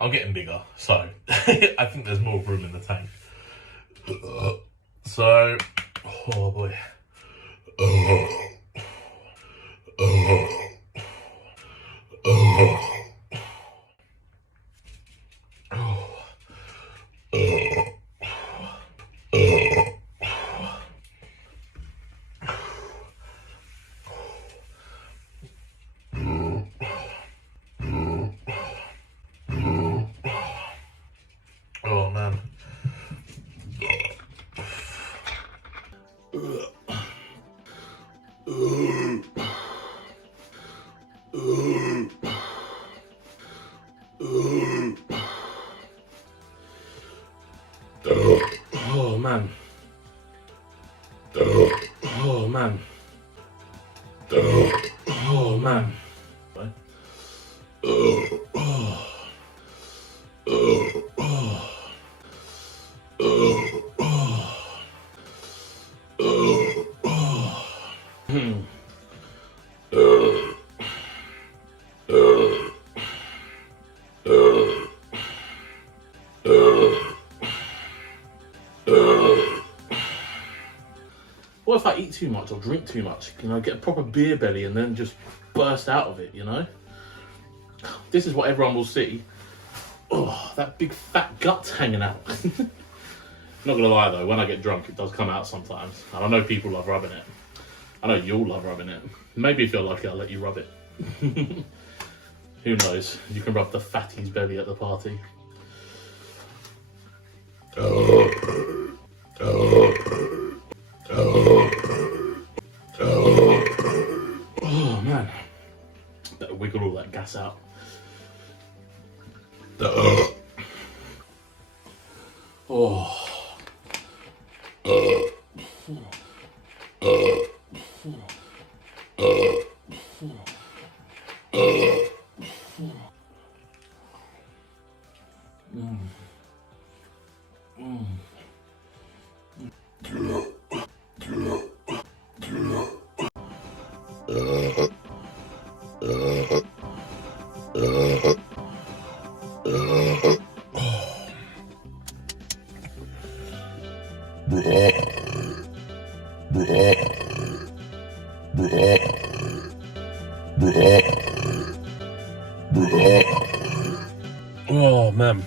I'm getting bigger, so I think there's more room in the tank. So, oh boy. Oh man. Oh man. Oh man. Oh man. What if I eat too much or drink too much? You know, get a proper beer belly and then just burst out of it, you know? This is what everyone will see. Oh, that big fat gut hanging out. Not gonna lie though, when I get drunk, it does come out sometimes. And I know people love rubbing it. I know you'll love rubbing it. Maybe if you're lucky, I'll let you rub it. Who knows? You can rub the fatty's belly at the party. Oh man. Better wiggle all that gas out. Oh. Oh man.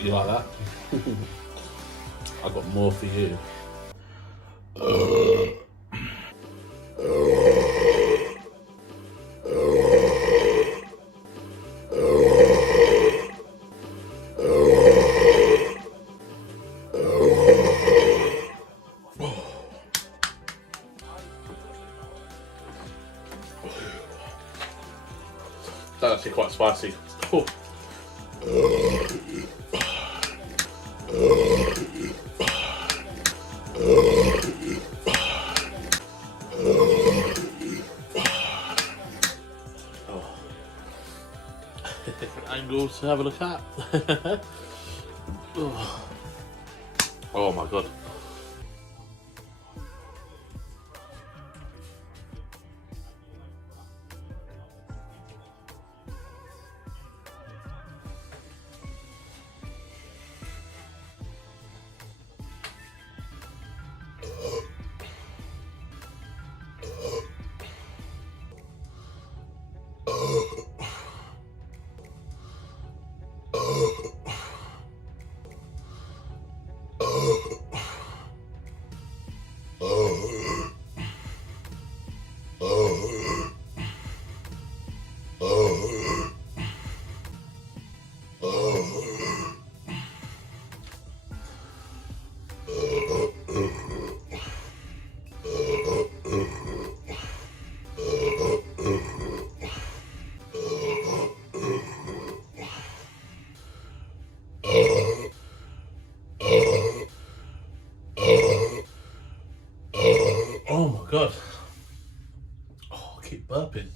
You like that? I've got more for you. That's actually quite spicy. Oh. Different angles to have a look at. Oh my god. Oh my god. Oh, I keep burping.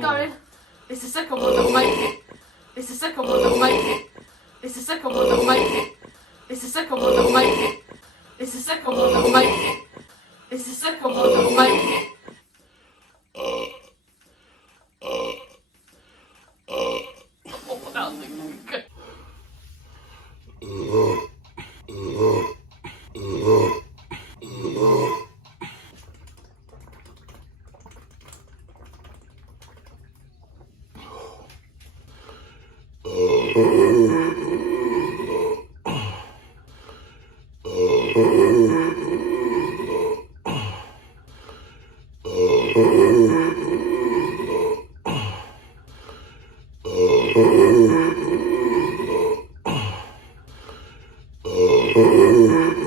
Going. It's the second one that makes it. It's the second one that makes it. It's the second one that makes it. It's the second one that makes it. It's the second one that makes it. It's the second one that makes it. Oh, that was good. Oh.